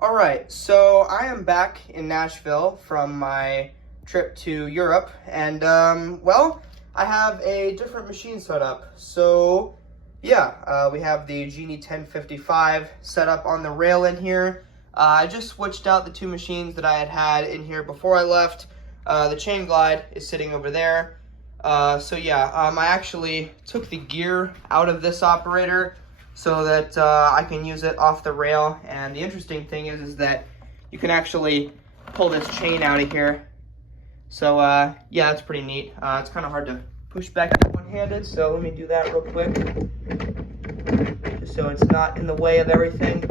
All right, so I am back in Nashville from my trip to Europe, and well, I have a different machine set up. So yeah, we have the Genie 1055 set up on the rail in here. I just switched out the two machines that I had in here before I left. The chain glide is sitting over there. So yeah, I actually took the gear out of this operator so that I can use it off the rail. And the interesting thing is that you can actually pull this chain out of here. So yeah, that's pretty neat. It's kind of hard to push back one-handed, so let me do that real quick, just so it's not in the way of everything.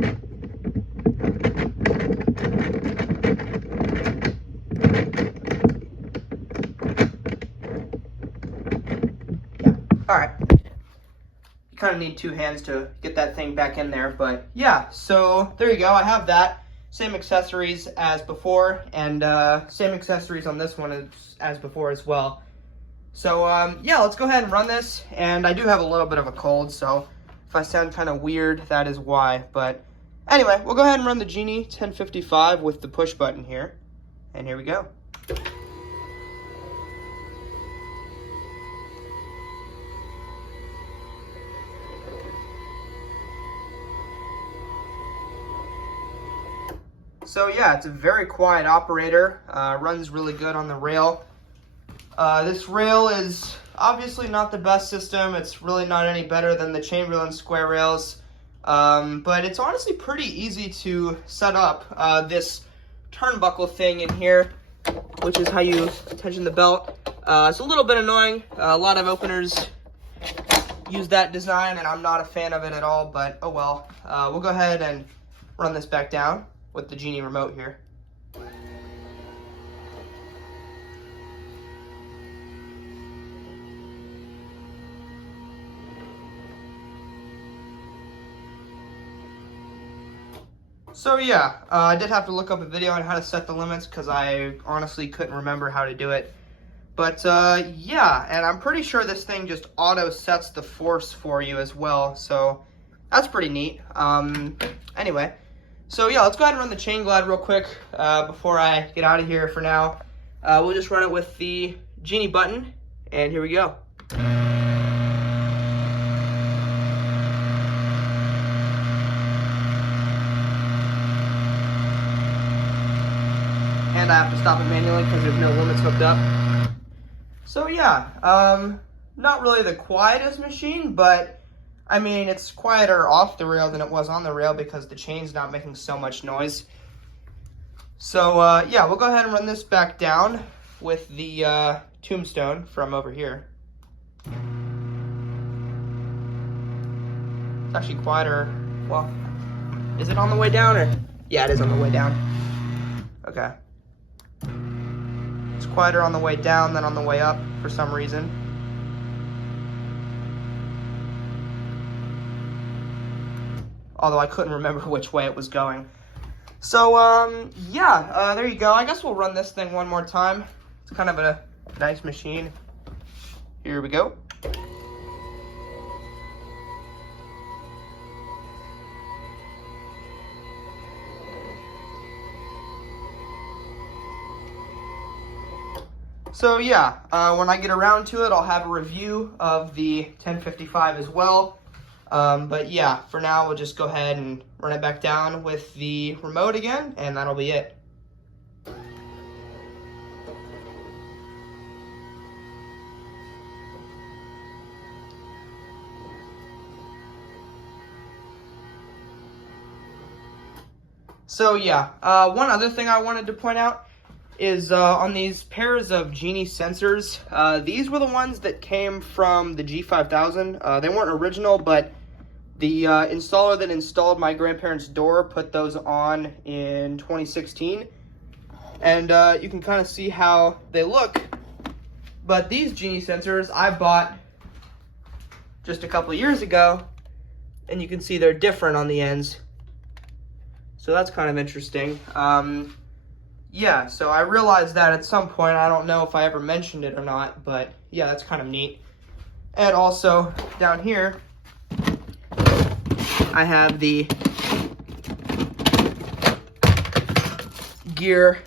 Yeah, all right. You kind of need two hands to get that thing back in there, but yeah, so there you go. I have that. Same accessories as before, and same accessories on this one as before as well. So yeah, let's go ahead and run this. And I do have a little bit of a cold, so if I sound kind of weird, that is why. But anyway, we'll go ahead and run the Genie 1055 with the push button here. And here we go. So yeah, it's a very quiet operator, runs really good on the rail. This rail is obviously not the best system. It's really not any better than the chain rail and square rails, but it's honestly pretty easy to set up. This turnbuckle thing in here, which is how you tension the belt, it's a little bit annoying. A lot of openers use that design, and I'm not a fan of it at all, but oh well. We'll go ahead and run this back down with the Genie remote here. So yeah, I did have to look up a video on how to set the limits because I honestly couldn't remember how to do it. But yeah, and I'm pretty sure this thing just auto sets the force for you as well, so that's pretty neat. Anyway, so yeah, let's go ahead and run the chain glide real quick before I get out of here for now. We'll just run it with the Genie button, and here we go. And I have to stop it manually because there's no limits hooked up. So yeah, not really the quietest machine, but I mean, it's quieter off the rail than it was on the rail because the chain's not making so much noise. So yeah, we'll go ahead and run this back down with the tombstone from over here. It's actually quieter. Well, is it on the way down or? Yeah, it is on the way down. Okay. It's quieter on the way down than on the way up for some reason. Although I couldn't remember which way it was going. So, yeah, there you go. I guess we'll run this thing one more time. It's kind of a nice machine. Here we go. So yeah, when I get around to it, I'll have a review of the 1055 as well. But yeah, for now, we'll just go ahead and run it back down with the remote again, and that'll be it. So yeah, one other thing I wanted to point out is on these pairs of Genie sensors, these were the ones that came from the G5000. They weren't original, but the installer that installed my grandparents' door put those on in 2016. And you can kind of see how they look. But these Genie sensors I bought just a couple years ago, and you can see they're different on the ends. So that's kind of interesting. Yeah, so I realized that at some point. I don't know if I ever mentioned it or not, but yeah, that's kind of neat. And also down here, I have the gear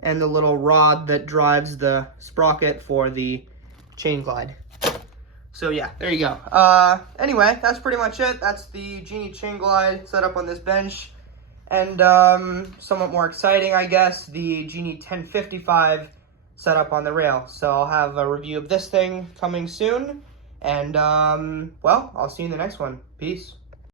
and the little rod that drives the sprocket for the chain glide. So yeah, there you go. Anyway, that's pretty much it. That's the Genie chain glide set up on this bench. And somewhat more exciting, I guess, the Genie 1055 set up on the rail. So I'll have a review of this thing coming soon. And, well, I'll see you in the next one. Peace.